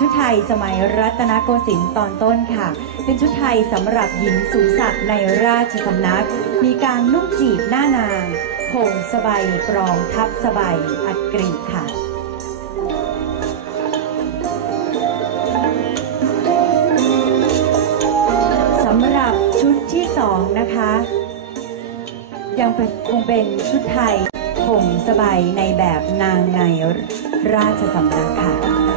ชุดไทยสมัยรัตนโกสินทร์ตอนต้นค่ะ เป็นชุดไทยสำหรับหญิงสูงศักดิ์ในราชสำนัก มีการนุ่งจีบหน้านางห่มสบายกรองทับสบายอัดกรีค่ะสำหรับชุดที่สองนะคะ ยังเป็นคงเป็นชุดไทยห่มสบายในแบบนางในราชสำนักค่ะ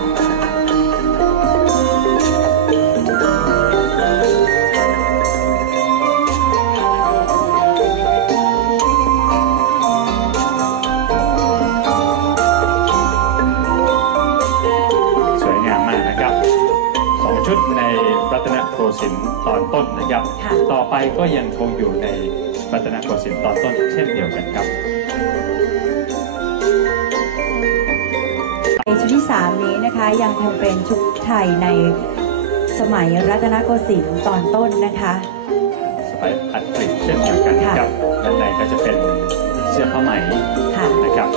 ชุดในรัตนโกสินทร์ตอนต้นนะครับ ค่ะ ต่อไปก็ยังคงอยู่ในรัตนโกสินทร์ตอนต้นเช่นเดียวกันครับ ในชุดที่ 3 นี้นะคะยังคงเป็นชุดไทยในสมัยรัตนโกสินทร์ตอนต้นนะคะสไปอัดกลิ่นเช่นเดียวกันนะครับด้านในก็จะเป็นเสื้อผ้าไหม ค่ะ นะครับ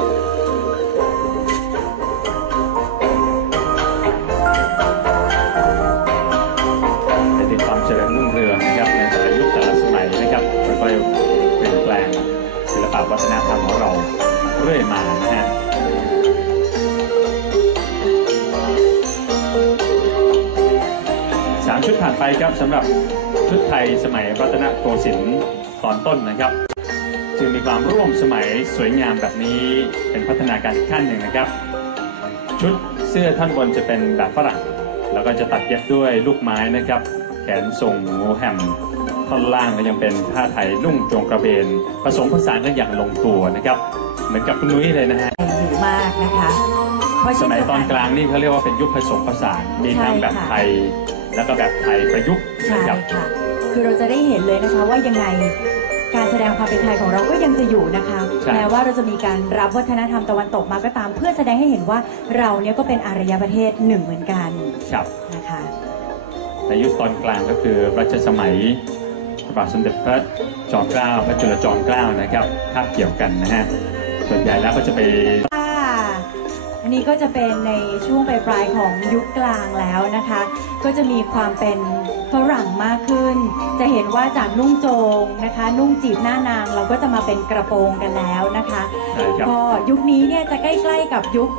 วัฒนธรรมของเราเรื่อยมานะฮะสามชุดผ่านไปครับสำหรับชุดไทยสมัยรัตนโกสินทร์ตอนต้นนะครับจึงมีความร่วมสมัยสวยงามแบบนี้เป็นพัฒนาการอีกขั้นหนึ่งนะครับ ชุดเสื้อท่อนบนจะเป็นแบบฝรั่ง แล้วก็จะตัดเย็บด้วยลูกไม้นะครับ แขนทรงงูแฮม ท่อนล่างก็ยังเป็นผ้าไทยนุ่งโจงกระเบน ผสมผสานกันอย่างลงตัวนะครับ เหมือนกับคุณนุ้ยเลยนะฮะอยู่มากนะคะเพราะสเช่นมัยเดียวตกัอนกลางนี่เขาเรียกว่าเป็นยุคผสมผสานมีทั้งแบบใช่ค่ะไทย แล้วก็แบบไทยประยุกต์ใช่นะครับ ค่ะ คือเราจะได้เห็นเลยนะคะว่ายังไงการแสดงความเป็นไทยของเราก็ยังจะอยู่นะคะ ใช่ แม้ว่าเราจะมีการรับวัฒนธรรมตะวันตกมาก็ตาม เพื่อแสดงให้เห็นว่าเราเนี่ยก็เป็นอารยประเทศหนึ่งเหมือนกันครับ นะคะ ในยุคตอนกลางก็คือรัชสมัย พระบาทสมเด็จพระจอมเกล้าพระจุลจอมเกล้านะครับภาพเกี่ยวกันนะฮะส่วนใหญ่แล้วก็จะไปอันนี้ก็จะเป็นในช่วงปลายๆของยุคกลางแล้วนะคะ ก็จะมีความเป็นฝรั่งมากขึ้น จะเห็นว่าจากนุ่งโจงนะคะ นุ่งจีบหน้านางเราก็จะมาเป็นกระโปรงกันแล้วนะคะ ครับ ก็ยุคนี้เนี่ยจะใกล้ๆกับยุค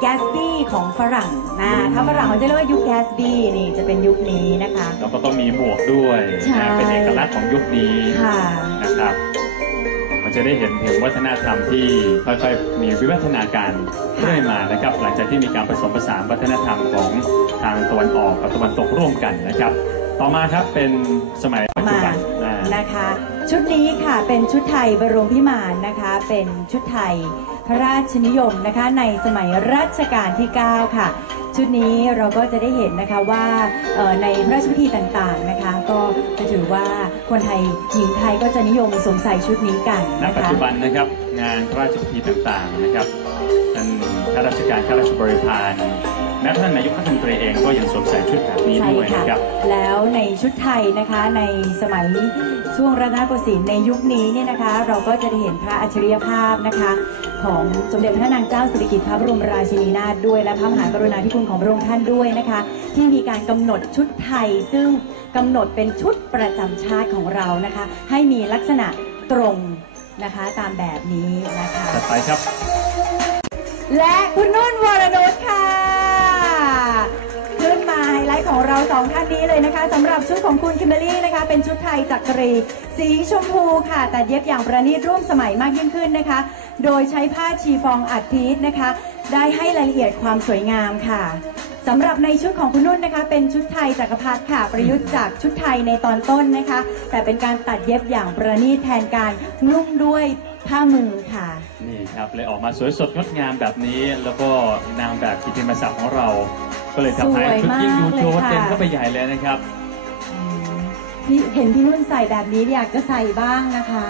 แกสบี้ของฝรั่งนะถ้าฝรั่งเขาจะเรียกว่ายุคแกสบี้นี่จะเป็นยุคนี้นะคะ แล้วก็ต้องมีหมวกด้วยใช่ นะเป็นเอกลักษณ์ของยุคนี้ค่ะ นะครับ มันจะได้เห็นถึงวัฒนธรรมที่ค่อยๆมีวิวัฒนาการเรื่อยมานะครับ หลังจากที่มีการผสมผสานวัฒนธรรมของทางตะวันออกกับตะวันตกร่วมกันนะครับ ต่อมาครับเป็นสมัยปัจจุบันอ่า นะคะ ชุดนี้ค่ะเป็นชุดไทยบรมพิมานนะคะ เป็นชุดไทยพระราชนิยมนะคะในสมัยรัชกาลที่ 9 ค่ะ ชุดนี้เราก็จะได้เห็นนะคะว่าในพระราชพิธีต่างๆนะคะ ก็จะถือว่าคนไทยหญิงไทยก็จะนิยมสวมใส่ชุดนี้กันณนะปัจจุบันนะครับงานพระราชพิธีต่างๆนะครับท่านข้าราชการข้าราชบริพาร แม้ท่านนายกรัฐมนตรีเองก็ยังสวมใส่ชุดแบบนี้ใช่ด้วยค่ะ นะครับ แล้วในชุดไทยนะคะในสมัยช่วงรัตนโกสินทร์ในยุคนี้เนี่ยนะคะ เราก็จะได้เห็นพระอัจฉริยภาพนะคะ ของสมเด็จพระนางเจ้าสิริกิติ์พระบรมราชินีนาถด้วย และพระมหากรุณาธิคุณของพระองค์ท่านด้วยนะคะ ที่มีการกำหนดชุดไทย ซึ่งกำหนดเป็นชุดประจำชาติของเรานะคะ ให้มีลักษณะตรงนะคะตามแบบนี้นะคะ ถัดไปครับ และคุณนุ่นวรนุชค่ะ เราสองท่านนี้เลยนะคะสำหรับชุดของคุณคิมเบอรี่นะคะ เป็นชุดไทยจักรี สีชมพูค่ะ แต่เย็บอย่างประณีตร่วมสมัยมากยิ่งขึ้นนะคะ โดยใช้ผ้าชีฟองอัดพีทนะคะ ได้ให้รายละเอียดความสวยงามค่ะสำหรับในชุดของคุณนุ่นนะคะ เป็นชุดไทยจักรพรรดิค่ะ ประยุกต์จากชุดไทยในตอนต้นนะคะ แต่เป็นการตัดเย็บอย่างประณีตแทนการนุ่งด้วยผ้ามือค่ะ นี่ครับเลยออกมาสวยสดงดงามแบบนี้ แล้วก็นางแบบกิติมศักดิ์ของเรา ก็เลยทำให้สวยชุดยิ่งดูมากเลยโดดเด่นค่ะเข้าไปใหญ่เลยนะครับอืมพี่เห็นพี่นุ่นใส่แบบนี้อยากจะใส่บ้างนะคะ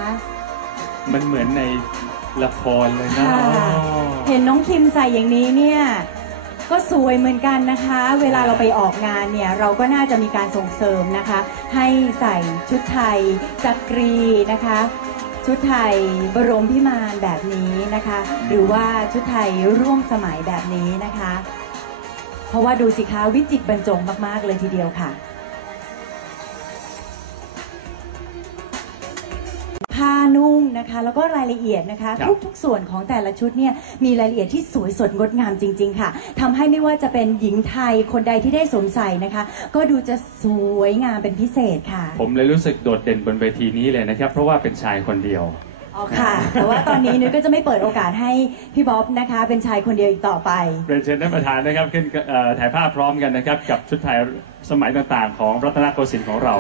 มันเหมือนในละครเลยนะค่ะอ๋อเห็นน้องคิมใส่อย่างนี้เนี่ย ก็สวยเหมือนกันนะคะ เวลาเราไปออกงานเนี่ย เราก็น่าจะมีการส่งเสริมนะคะ ให้ใส่ชุดไทยจักรีนะคะ ชุดไทยบรมพิมานแบบนี้นะคะ หรือว่าชุดไทยร่วมสมัยแบบนี้นะคะ เพราะว่าดูสิคะวิจิตรบรรจงมาก ๆ เลยทีเดียวค่ะ ผ้านุ่งนะคะ แล้วก็รายละเอียดนะคะ ครับทุกๆส่วนของแต่ละชุดเนี่ยมีรายละเอียดที่สวยสดงดงามจริง ๆ ค่ะทำให้ไม่ว่าจะเป็นหญิงไทยคนใดที่ได้สวมใส่นะคะ ก็ดูจะสวยงามเป็นพิเศษค่ะ ผมเลยรู้สึกโดดเด่นบนเวทีนี้เลยนะครับ เพราะว่าเป็นชายคนเดียว อ๋อค่ะ แต่ว่าตอนนี้นุ้ยก็จะไม่เปิดโอกาสให้พี่บ๊อบนะคะ เป็นชายคนเดียวอีกต่อไปเรียนเชิญท่านประธานนะครับขึ้นเอ่อถ่ายภาพพร้อมกันนะครับ กับชุดไทยสมัยต่างๆ ของรัตนโกสินทร์ของเรา